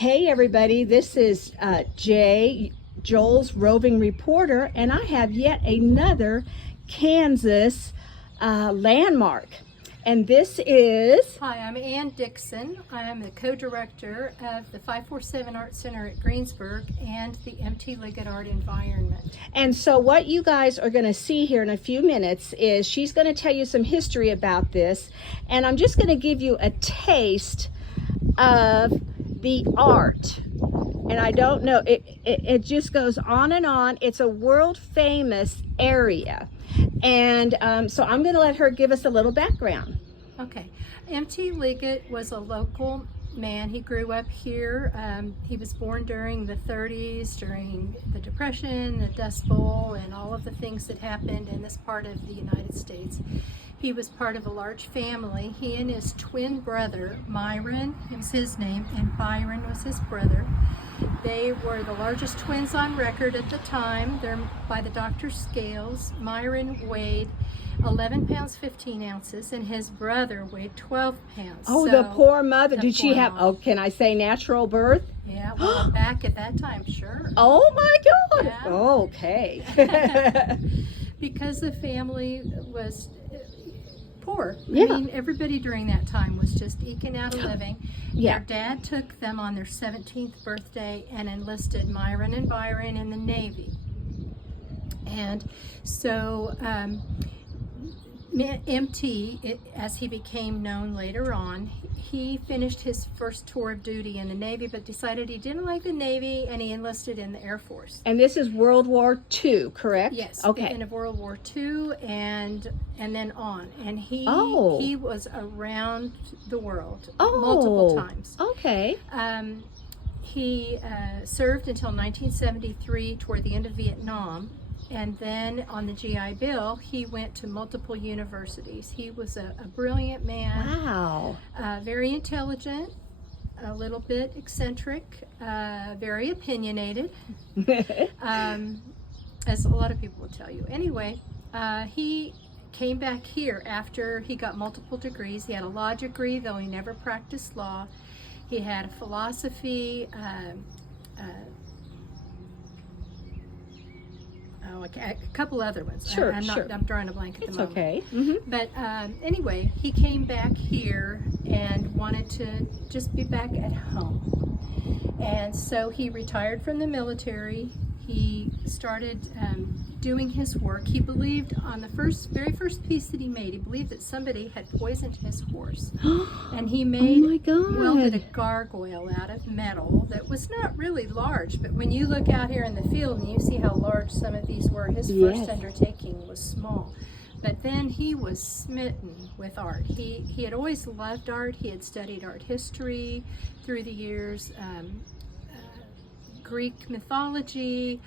Hey everybody, this is Jay, Joel's roving reporter, and I have yet another Kansas landmark. And this is... Hi, I'm Ann Dixon. I am the co-director of the 547 Art Center at Greensburg and the M.T. Liggett Art Environment. And so what you guys are going to see here in a few minutes is she's going to tell you some history about this, and I'm just going to give you a taste of the art. And I don't know, it just goes on and on. It's a world famous area. And so I'm going to let her give us a little background. Okay. M.T. Liggett was a local man. He grew up here. He was born during the 30s, during the Depression, the Dust Bowl, and all of the things that happened in this part of the United States. He was part of a large family. He and his twin brother, Myron, was his name, and Byron was his brother. They were the largest twins on record at the time. They're by the doctor's scales. Myron weighed 11 pounds 15 ounces, and his brother weighed 12 pounds. Oh, So, the poor mother. the Did she poor have, mom. oh, can I say natural birth? Yeah, well, back at that time, sure. Oh my God. Yeah. Okay. Because the family was poor. Yeah. I mean, everybody during that time was just eking out a living. Yeah. Their dad took them on their 17th birthday and enlisted Myron and Byron in the Navy. And so MT, as he became known later on, he finished his first tour of duty in the Navy, but decided he didn't like the Navy, and he enlisted in the Air Force. And this is World War II, correct? Yes. Okay. The end of World War II, and then on. And he was around the world multiple times. Okay. He served until 1973, toward the end of Vietnam. And then on the GI Bill, he went to multiple universities. He was a brilliant man. Wow. Very intelligent, a little bit eccentric, very opinionated, as a lot of people will tell you. Anyway, he came back here after he got multiple degrees. He had a law degree, though he never practiced law. He had a philosophy, a couple other ones. Sure, I'm drawing a blank at the moment. Okay. Mm-hmm. But anyway, he came back here and wanted to just be back at home. And so he retired from the military. He started doing his work. He believed on the very first piece that he made, he believed that somebody had poisoned his horse. And he made, oh my God. welded a gargoyle out of metal that was not really large, but when you look out here in the field and you see how large some of these were, his first undertaking was small. But then he was smitten with art. He had always loved art. He had studied art history through the years, Greek mythology,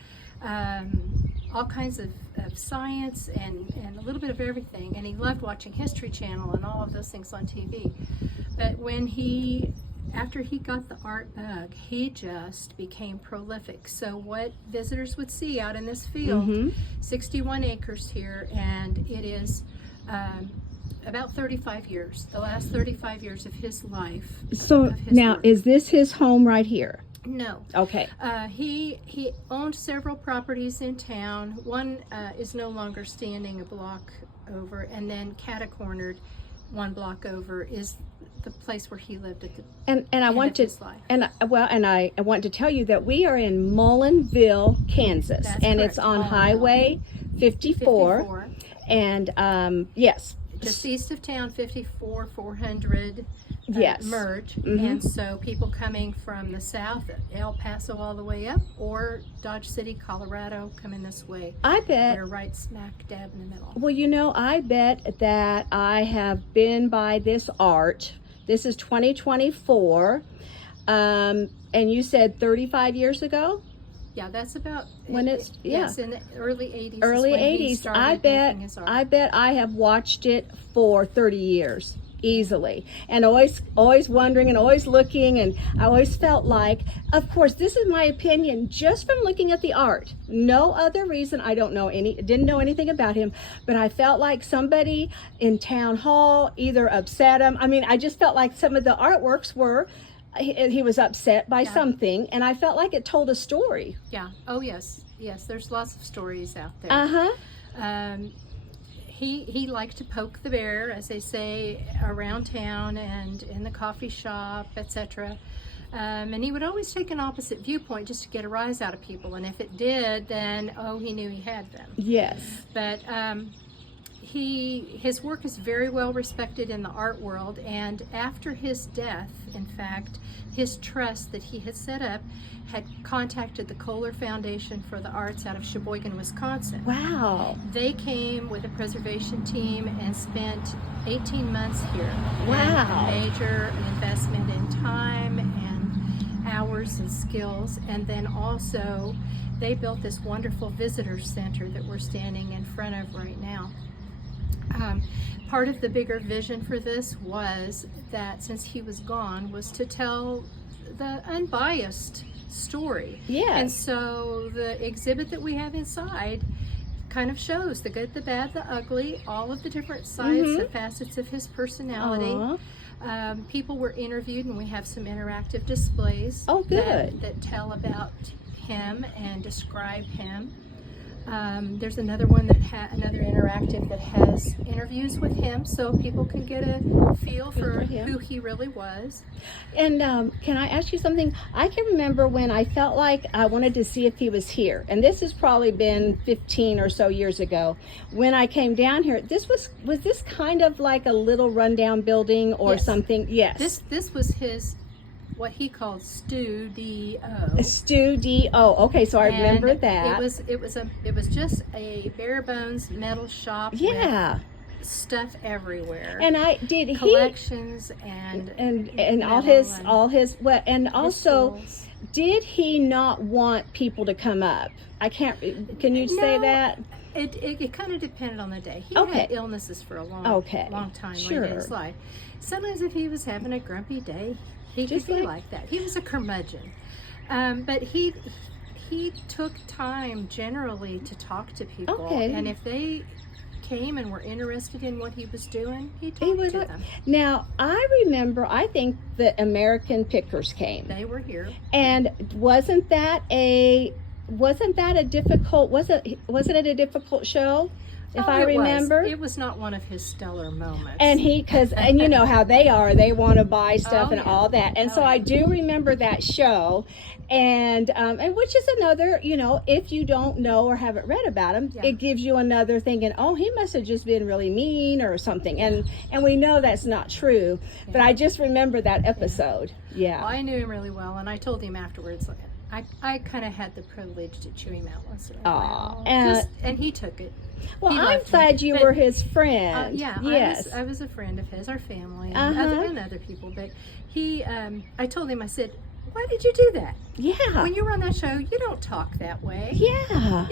all kinds of science and a little bit of everything. And he loved watching History Channel and all of those things on TV. But after he got the art bug, he just became prolific. So what visitors would see out in this field, 61 acres here, and it is about 35 years, the last 35 years of his life. So now, work. is this his home right here? No. Okay. He owned several properties in town. One is no longer standing a block over, and then catacornered one block over is the place where he lived at the and I end want of to his life. I want to tell you that we are in Mullinville, Kansas. That's and correct, it's on Mullinville. Highway 54. And yes, Just east of town, 400 yes. merge. And so people coming from the south, El Paso all the way up, or Dodge City, Colorado, coming this way. I bet. We're right smack dab in the middle. Well, you know, I bet that I have been by this art. This is 2024. And you said 35 years ago? Yeah, that's about When it's yes, in the early 80s. Early is when he 80s. started I making his art. bet I have watched it for 30 years. Easily, and always wondering and always looking, and I always felt like, of course, this is my opinion just from looking at the art, no other reason. I didn't know anything about him, but I felt like somebody in town hall either upset him. I mean, I just felt like some of the artworks were he was upset by Yeah. something, and I felt like it told a story. Yeah. Oh, yes. Yes, there's lots of stories out there. Uh-huh. He liked to poke the bear, as they say, around town and in the coffee shop, etc. And he would always take an opposite viewpoint just to get a rise out of people. And if it did, then, oh, he knew he had them. Yes. But his work is very well respected in the art world. And after his death, in fact, his trust that he had set up had contacted the Kohler Foundation for the Arts out of Sheboygan, Wisconsin. Wow. They came with a preservation team and spent 18 months here. Wow. And a major investment in time and hours and skills. And then also they built this wonderful visitor center that we're standing in front of right now. Part of the bigger vision for this was that since he was gone was to tell the unbiased story. Yes. And so the exhibit that we have inside kind of shows the good, the bad, the ugly, all of the different sides, the facets of his personality. People were interviewed, and we have some interactive displays that tell about him and describe him. There's another one that another interactive that has interviews with him, so people can get a feel for who he really was. And can I ask you something? I can remember when I felt like I wanted to see if he was here, and this has probably been 15 or so years ago. When I came down here, this was this kind of like a little rundown building or something? Yes. This was his, what he called Studio. Studio. Okay, so I remember that. It was just a bare bones metal shop. Yeah. With stuff everywhere. And collections and all his and also did he not want people to come up? Can you say that? It kind of depended on the day. He had illnesses for a long time in his life. Sometimes if he was having a grumpy day, he could be like that. He was a curmudgeon. But he took time generally to talk to people. And if they came and were interested in what he was doing, he talked to them. Now, I remember, I think the American Pickers came. They were here. And wasn't it a difficult show? If I remember, it was not one of his stellar moments. And and you know how they are, they want to buy stuff all that. And so I do remember that show, and which is another, if you don't know or haven't read about him, it gives you another thinking, oh, he must have just been really mean or something. And we know that's not true, but I just remember that episode. Yeah. Well, I knew him really well, and I told him afterwards, I kind of had the privilege to chew him out once in a while. And he took it. Well, I'm glad you were his friend. Yes. I was a friend of his, our family, and other people. But I told him, I said, why did you do that? Yeah. When you were on that show, you don't talk that way. Yeah.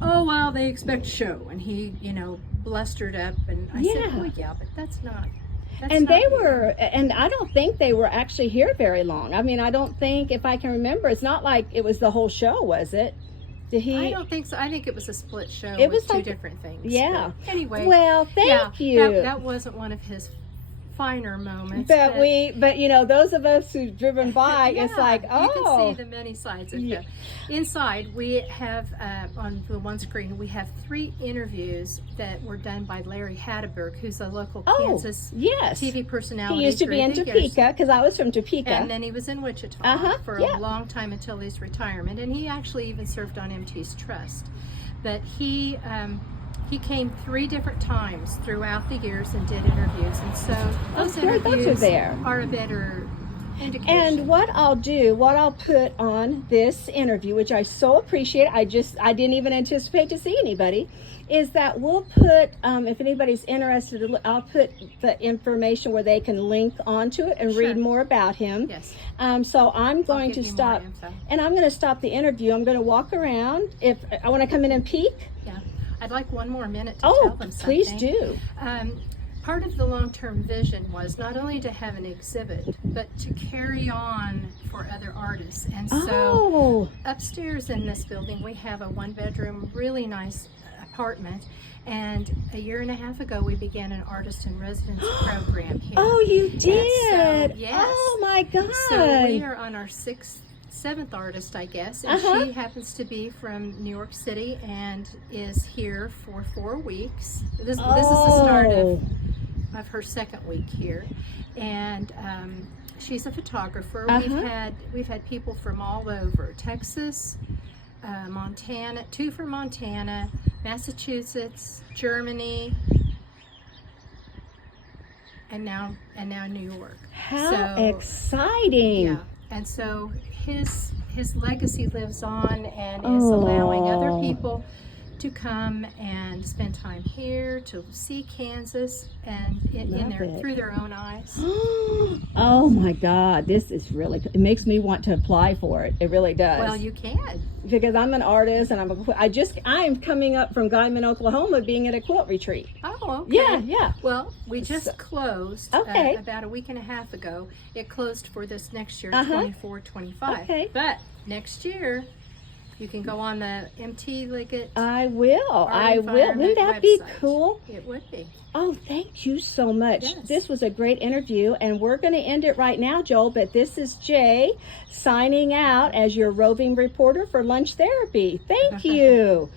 Well, they expect a show. And he, blustered up. And I said, well, yeah, but that's not. And I don't think they were actually here very long. I mean, I don't think, if I can remember, it's not like it was the whole show, was it? I don't think so. I think it was a split show with two different things. Yeah. But anyway. Well, thank you. That wasn't one of his finer moments. But those of us who've driven by, it's like, oh. You can see the many sides of him. Inside, we have, on the one screen, we have 3 interviews that were done by Larry Hatteberg, who's a local Kansas TV personality. He used to be in Topeka, because I was from Topeka. And then he was in Wichita for a long time until his retirement. And he actually even served on MT's Trust. But he came 3 different times throughout the years and did interviews, and so those interviews are a better indication. And what I'll put on this interview, which I so appreciate, I didn't even anticipate to see anybody, is that we'll put, if anybody's interested, I'll put the information where they can link onto it and read more about him. Yes. So I'm going to stop, and I'm going to stop the interview. I'm going to walk around. If I want to come in and peek. Yeah. I'd like one more minute to tell them something. Please do. Part of the long-term vision was not only to have an exhibit, but to carry on for other artists. And so upstairs in this building, we have a 1-bedroom, really nice department. And a year and a half ago, we began an artist in residence program here. Oh, you And did? so, yes. Oh my God. So we are on our seventh artist, I guess, and she happens to be from New York City and is here for 4 weeks. This is the start of her second week here, and she's a photographer. We've had people from all over Texas, Montana, 2 from Montana, Massachusetts, Germany, and now New York. How exciting! Yeah, and so his legacy lives on and is allowing other people to come and spend time here, to see Kansas and through their own eyes. Oh my God, this is really, it makes me want to apply for it. It really does. Well, you can. Because I'm an artist and I'm coming up from Guyman, Oklahoma, being at a quilt retreat. Oh, okay. Yeah. Well, we just closed about a week and a half ago. It closed for this next year, 24-25. Okay. But next year, you can go on the MT Liggett. I will. Environment Wouldn't that be website. cool? It would be. Oh, thank you so much. Yes. This was a great interview, and we're going to end it right now, Joel, but this is Jay signing out as your roving reporter for Lunch Therapy. Thank you.